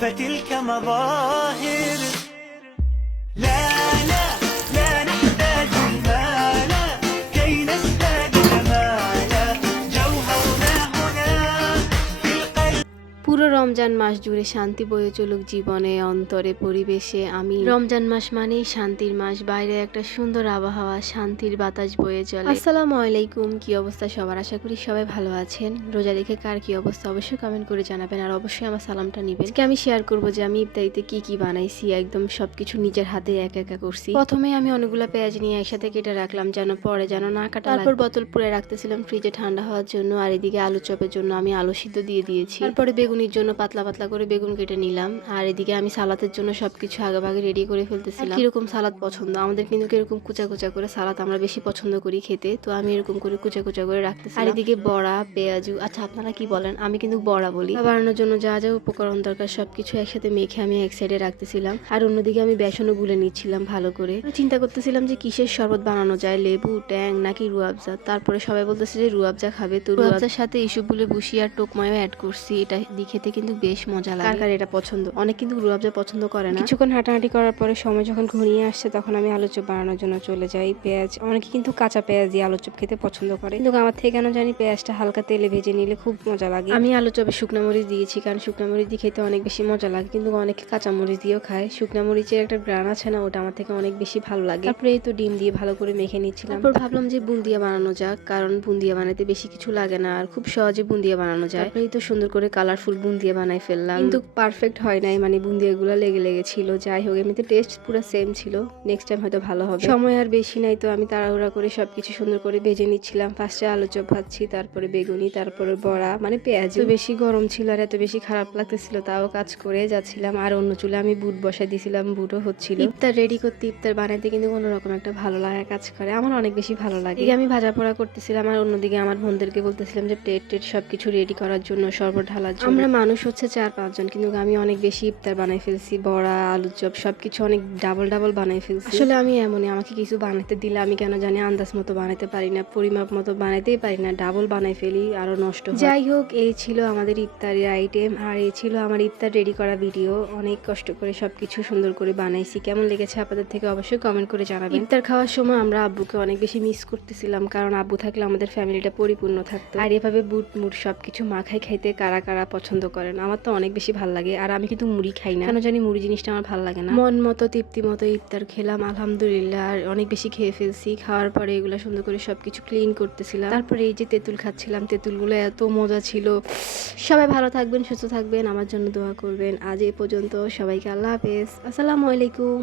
فتلك مظاهر. لا لا لا نحتاج المال كي نزداد جمالا، جوهرنا هنا في القلب. পুরো রমজান মাস জুড়ে শান্তি বয়ে চলুক জীবনে, অন্তরে, পরিবেশে। আমি রমজান মাস মানেই শান্তির মাস। বাইরে একটা সুন্দর আবহাওয়া, শান্তির বাতাস বয়ে চলে। আসসালামু আলাইকুম, কি অবস্থা সবার? আশা করি সবাই ভালো আছেন। রোজা রেখে কার কি অবস্থা অবশ্যই কমেন্ট করে জানাবেন, আর অবশ্যই আমার সালামটা নেবেন। আজকে আমি শেয়ার করবো যে আমি ইফতারিতে কি কি বানাইছি, একদম সবকিছু নিজের হাতে একা একা করছি। প্রথমে আমি অনেকগুলো পেঁয়াজ নিয়ে একসাথে কেটে রাখলাম, যেন পরে যেন না কাটা। তারপর বোতল পুরে রাখতেছিলাম ফ্রিজে ঠান্ডা হওয়ার জন্য। আর এদিকে আলু চপের জন্য আমি আলু সিদ্ধ দিয়ে দিয়েছি। তারপরে বেগুনির জন্য পাতলা পাতলা করে বেগুন কেটে নিলাম। আর এদিকে আমি সালাদের জন্য সবকিছু আগেভাগে রেডি করে ফেলতেছিলাম। কিরকম সালাদ পছন্দ আমাদের, কিন্তু এরকম কুচা কুচা করে সালাদ আমরা বেশি পছন্দ করি খেতে, তো আমি এরকম করে কুচা কুচা করে রাখতেছি। আর এদিকে বড়া, পেঁয়াজু, আচ্ছা আপনারা কি বলেন, আমি কিন্তু বড়া বলি। বানানোর জন্য যা যা উপকরণ দরকার সবকিছু একসাথে মেখে আমি এক সাইডে রাখতেছিলাম। আর অন্যদিকে আমি বেসনও গুলে নিচ্ছিলাম ভালো করে। চিন্তা করতেছিলাম যে কিসের শরবত বানানো যায়, লেবু, ট্যাং নাকি রুয়াবজা। তারপরে সবাই বলতেছে যে রুয়াবজা খাবে, তো রুয়াবজার সাথে ইসবগুলো বুশি আর টোকমায়ও অ্যাড করছি। এটা দিয়ে খেতে কিন্তু বেশ মজা লাগে। কার কার এটা পছন্দ? অনেক কিন্তু রুয়াবজা পছন্দ করে না। কিছুক্ষণ হাঁটাহাঁটি করার পরে সময় যখন ঘনিয়ে আসছে, তখন আমি আলু চপ বানানোর জন্য চলে যাই। পেঁয়াজ, অনেকে কিন্তু কাঁচা পেঁয়াজ দিয়ে আলু চপ খেতে পছন্দ করে, কিন্তু আমার থেকে কেন জানি পেঁয়াজটা হালকা তেলে ভেজে নিলে খুব মজা লাগে। আমি আলু চপে শুকনা মরিচ দিয়েছি, কারণ শুকনা মরিচ দিয়ে খেতে অনেক বেশি মজা লাগে, কিন্তু অনেকে কাঁচা মরিচ দিয়েও খায়। শুকনা মরিচের একটা গ্রান আছে না, ওটা আমার থেকে অনেক বেশি ভালো লাগে। তারপরে এই তো ডিম দিয়ে ভালো করে মেখে নিচ্ছিলাম। তারপর ভাবলাম যে বুন্দিয়া বানানো যাক, কারণ বুন্দিয়া বানাতে বেশি কিছু লাগে না আর খুব সহজে বুন্দিয়া বানানো যায়। তারপরে এই তো সুন্দর করে কালারফুল বুন্দিয়া বানাই ফেললাম, কিন্তু পারফেক্ট হয় নাই, মানে বুন্দিয়াগুলো লেগে লেগেছিল। যাই হোক, এমনিতে টেস্ট পুরো সেম ছিল, নেক্সট টাইম হয়তো ভালো হবে। সময় আর বেশি নাই, তো আমি তাড়াহুড়া করে সবকিছু সুন্দর করে ভেজে নিচ্ছিলাম। ফার্স্টে আলু চপ ভাজছি, তারপরে বেগুনি, তারপরে বড়া, মানে পেঁয়াজ। তো বেশি গরম ছিল আর এত বেশি খারাপ লাগতেছিল, তাও কাজ করে যাচ্ছিলাম। আর অন্য চুলে আমি বুট বসাই দিয়েছিলাম, বুটও হচ্ছিল। ইফতার রেডি করতে, ইফতার বানাইতে কিন্তু অন্যরকম একটা ভালো লাগা কাজ করে, আমার অনেক বেশি ভালো লাগে। আমি ভাজা পোড়া করতেছিলাম, আর অন্যদিকে আমার বোনদেরকে বলতেছিলাম যে প্লেট টেট সবকিছু রেডি করার জন্য, শরবত ঢালার জন্য। আমরা মানুষ হচ্ছে 4-5 জন, কিন্তু আমি অনেক বেশি ইফতার বানাই ফেলছি। বড়া, আলু চপ সবকিছু অনেক ডাবল ডাবল বানাই ফেলছি। আসলে আমি এমনই, আমাকে কিছু বানাতে দিলে আমি কেন জানি আন্দাজ মতো বানাইতে পারি না, পরিমাপ মতো বানাইতেই পারি না, ডাবল বানাই ফেলি, আরো নষ্ট হয়। যাই হোক, এই ছিল আমাদের ইফতারের আইটেম, আর এই ছিল আমার ইফতার রেডি করা ভিডিও। অনেক কষ্ট করে সবকিছু সুন্দর করে বানাইছি। কেমন লেগেছে আপনাদের থেকে অবশ্যই কমেন্ট করে জানাবেন। ইফতার খাওয়ার সময় আমরা আব্বুকে অনেক বেশি মিস করতেছিলাম, কারণ আব্বু থাকলে আমাদের ফ্যামিলিটা পরিপূর্ণ থাকতো। আর এভাবে বুট মুট সবকিছু মাখাই খাইতে কারা কারা পছন্দ করেন? আমার তো অনেক বেশি ভালো লাগে। আর আমি কিন্তু মুড়ি খাই না, কেন জানি মুড়ি জিনিসটা আমার ভালো লাগে না। মন মতো তৃপ্তি মতো ইফতার খেলাম আলহামদুলিল্লাহ, আর অনেক বেশি খেয়ে ফেলছি। খাওয়ার পরে এগুলো সুন্দর করে সবকিছু ক্লিন করতেছিলাম। তারপরে এই যে তেঁতুল খাচ্ছিলাম, তেঁতুলগুলো এত মজা ছিল। সবাই ভালো থাকবেন, সুস্থ থাকবেন, আমার জন্য দোয়া করবেন। আজ এই পর্যন্ত, সবাইকে আল্লাহ হাফেজ, আসসালামু আলাইকুম।